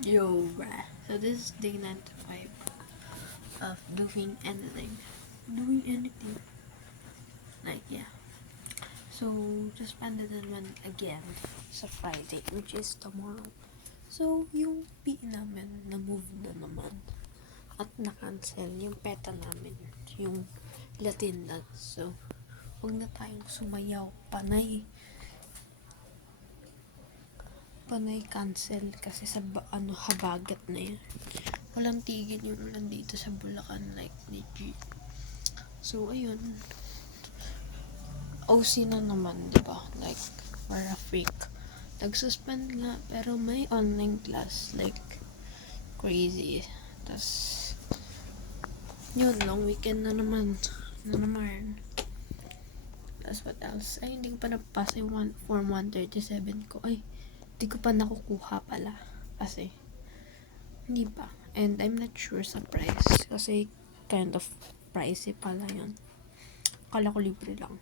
Yo, bruh. So this is day 95 of doing anything. Doing anything. Like, yeah. So, just spend it naman again sa Friday, which is tomorrow. So, yung PE namin, na-move na naman. At na-cancel yung PETA namin. Yung Latin dance. So, huwag na tayong sumayaw. Panay cancel kasi sa habagat na yun. Walang tigil yung ulan dito sa Bulacan, like legit. So ayun, OC na naman, 'di ba? Like for a freak. Nag-suspend nga pero may online class, like crazy. Tas yun, long weekend na naman. Tas what else? Ay, hindi ko pa napasa yung form 137 ko. Ay, hindi ko pa nakukuha pala. Kasi hindi pa. And I'm not sure sa price. Kasi kind of pricey pala yun. Akala ko libre lang.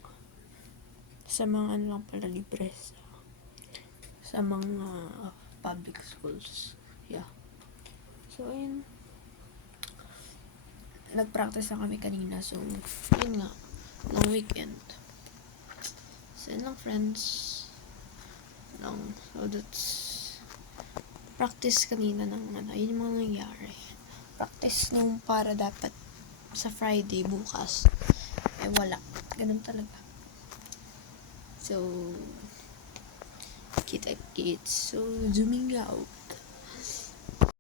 Sa mga ano lang pala libre. Sa mga public schools. Yeah. So, ayun. Nag-practice na kami kanina. So, yun nga. Long weekend. So, yun lang friends. Lang. So, that's practice kanina ng ano. Yun yung mga nangyari. Practice nung para dapat sa Friday bukas. Eh, wala. Ganun talaga. So, kita kits. So, zooming out.